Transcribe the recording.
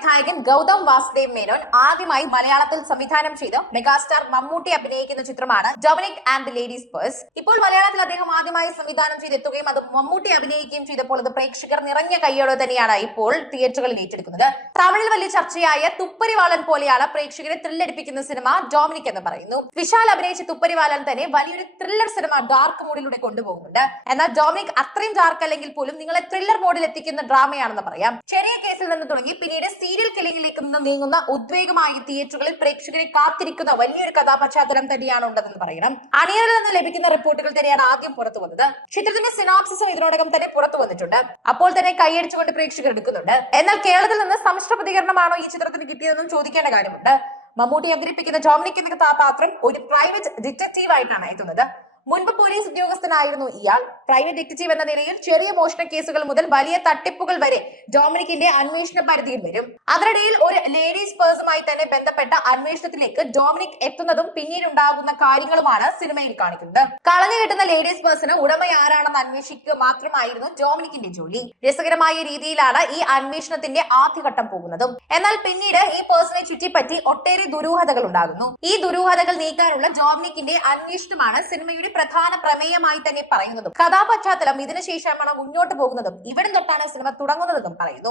സംവിധായകൻ ഗൗതം വാസുദേവ് മേനോൻ ആദ്യമായി മലയാളത്തിൽ സംവിധാനം ചെയ്ത് മെഗാസ്റ്റാർ മമ്മൂട്ടി അഭിനയിക്കുന്ന ചിത്രമാണ് Dominic and the ladies purse. ഇപ്പോൾ മലയാളത്തിൽ അദ്ദേഹം ആദ്യമായി സംവിധാനം ചെയ്തെത്തുകയും അത് മമ്മൂട്ടി അഭിനയിക്കുകയും ചെയ്തപ്പോൾ അത് പ്രേക്ഷകർ നിറഞ്ഞ കയ്യോടെ തന്നെയാണ് ഇപ്പോൾ തിയേറ്ററുകളിൽ ഏറ്റെടുക്കുന്നത്. തമിഴിൽ വലിയ ചർച്ചയായ തുപ്പരിവാളൻ പോലെയാണ് പ്രേക്ഷകരെ ത്രില്ലടിപ്പിക്കുന്ന സിനിമ ഡൊമിനിക് എന്ന് പറയുന്നു. വിശാൽ അഭിനയിച്ച തുപ്പരിവാളൻ തന്നെ വലിയൊരു ത്രില്ലർ സിനിമ ഡാർക്ക് മൂഡിലൂടെ കൊണ്ടുപോകുന്നുണ്ട്. എന്നാൽ ഡൊമിനിക് അത്രയും ഡാർക്ക് അല്ലെങ്കിൽ പോലും നിങ്ങളെ ത്രില്ലർ മോഡിൽ എത്തിക്കുന്ന ഡ്രാമയാണെന്ന് പറയാം. ചെറിയ കേസിൽ നിന്ന് തുടങ്ങി പിന്നീട് സീരിയൽ കില്ലിംഗിലേക്ക് നിന്ന് നീങ്ങുന്ന ഉദ്വേഗമായി തിയേറ്ററുകളിൽ പ്രേക്ഷകരെ കാത്തിരിക്കുന്ന വലിയൊരു കഥാപശ്ചാത്തലം തന്നെയാണ് ഉണ്ടെന്ന് പറയണം. അണിയറിൽ നിന്ന് ലഭിക്കുന്ന റിപ്പോർട്ടുകൾ തന്നെയാണ് ആദ്യം പുറത്തു വന്നത്. ചിത്രത്തിന്റെ സിനോപ്സിസും ഇതിനോടകം തന്നെ പുറത്തു വന്നിട്ടുണ്ട്. അപ്പോൾ തന്നെ കൈയടിച്ചുകൊണ്ട് പ്രേക്ഷകർ എടുക്കുന്നുണ്ട്. എന്നാൽ കേരളത്തിൽ നിന്ന് സമ്മിശ്ര പ്രതികരണമാണോ ഈ ചിത്രത്തിന് കിട്ടിയതെന്നും ചോദിക്കേണ്ട കാര്യമുണ്ട്. മമ്മൂട്ടി അവതരിപ്പിക്കുന്ന ഡൊമിനിക് എന്ന കഥാപാത്രം ഒരു പ്രൈവറ്റ് ഡിറ്റക്റ്റീവ് ആയിട്ടാണ് എത്തുന്നത്. മുൻപ് പോലീസ് ഉദ്യോഗസ്ഥനായിരുന്നു ഇയാൾ. പ്രൈവറ്റ് ഡിറ്റക്റ്റീവ് എന്ന നിലയിൽ ചെറിയ മോഷണ കേസുകൾ മുതൽ വലിയ തട്ടിപ്പുകൾ വരെ ഡൊമിനിക്കിന്റെ അന്വേഷണ പരിധിയിൽ വരും. അതിനിടയിൽ ഒരു ലേഡീസ് പേഴ്സുമായി തന്നെ ബന്ധപ്പെട്ട അന്വേഷണത്തിലേക്ക് ഡൊമിനിക് എത്തുന്നതും പിന്നീട് ഉണ്ടാകുന്ന കാര്യങ്ങളുമാണ് സിനിമയിൽ കാണിക്കുന്നത്. കളഞ്ഞു കിട്ടുന്ന ലേഡീസ് പേഴ്സിന് ഉടമ ആരാണെന്ന് അന്വേഷിക്കുക മാത്രമായിരുന്നു ഡൊമിനിക്കിന്റെ ജോലി. രസകരമായ രീതിയിലാണ് ഈ അന്വേഷണത്തിന്റെ ആദ്യഘട്ടം പോകുന്നതും. എന്നാൽ പിന്നീട് ഈ പേഴ്സിനെ ചുറ്റിപ്പറ്റി ഒട്ടേറെ ദുരൂഹതകൾ ഉണ്ടാകുന്നു. ഈ ദുരൂഹതകൾ നീക്കാനുള്ള ഡൊമിനിക്കിന്റെ അന്വേഷണമാണ് സിനിമയുടെ പ്രധാന പ്രമേയമായി തന്നെ പറയുന്നതും കഥാപശ്ചാത്തലം ഇതിനുശേഷമാണ് മുന്നോട്ട് പോകുന്നതും ഇവിടം തൊട്ടാണ് സിനിമ തുടങ്ങുന്നതെന്നും പറയുന്നു.